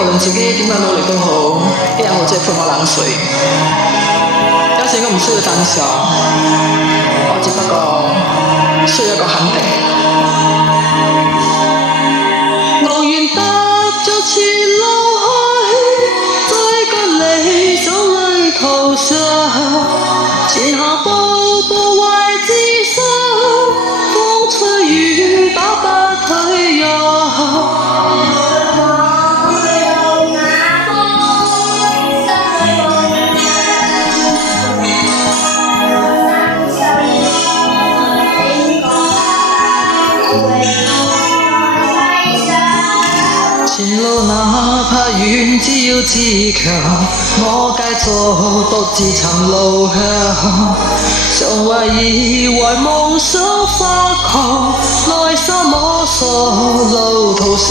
無論自己點樣努力都好，一日我只係潑我冷水。有時我唔需要讚賞，我只不過需要一個肯定。我願踏着前路去，在隔離走旅途上，前行步步懷自信，風吹雨打不退讓。前路哪怕遠，只要自強，我繼續獨自尋路向。常懷疑為夢想發狂，內心摸索路途上。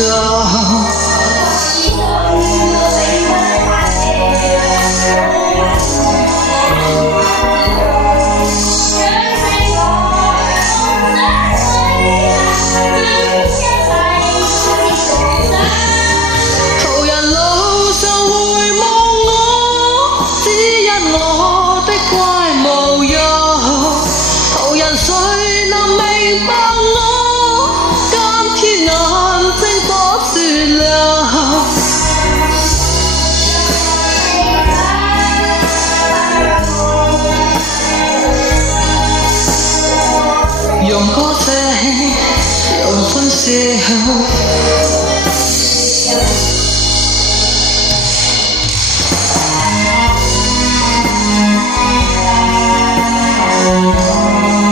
用歌聲，用歡笑。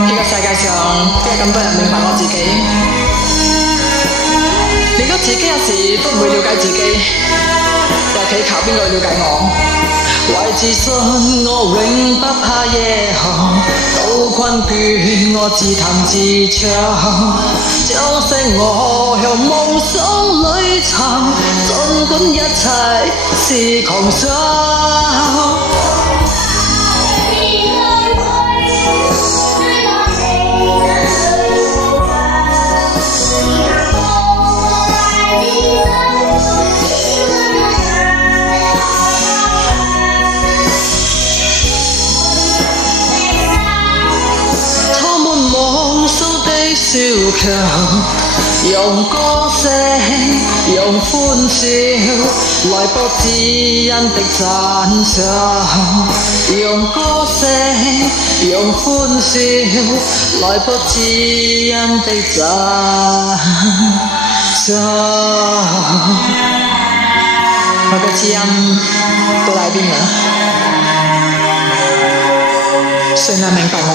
呢個世界上邊有咁多人明白我自己？如果自己有時都唔會了解自己，又企靠邊個了解我？為自信，我永不怕夜航，到困倦我自彈自唱，將聲我向夢想裏尋，儘管一切是狂想。小強用歌聲，用歡笑來博知恩的讚賞，用歌聲，用歡笑來博知恩的讚賞。我嘅知恩到底喺邊啊？誰能明白我？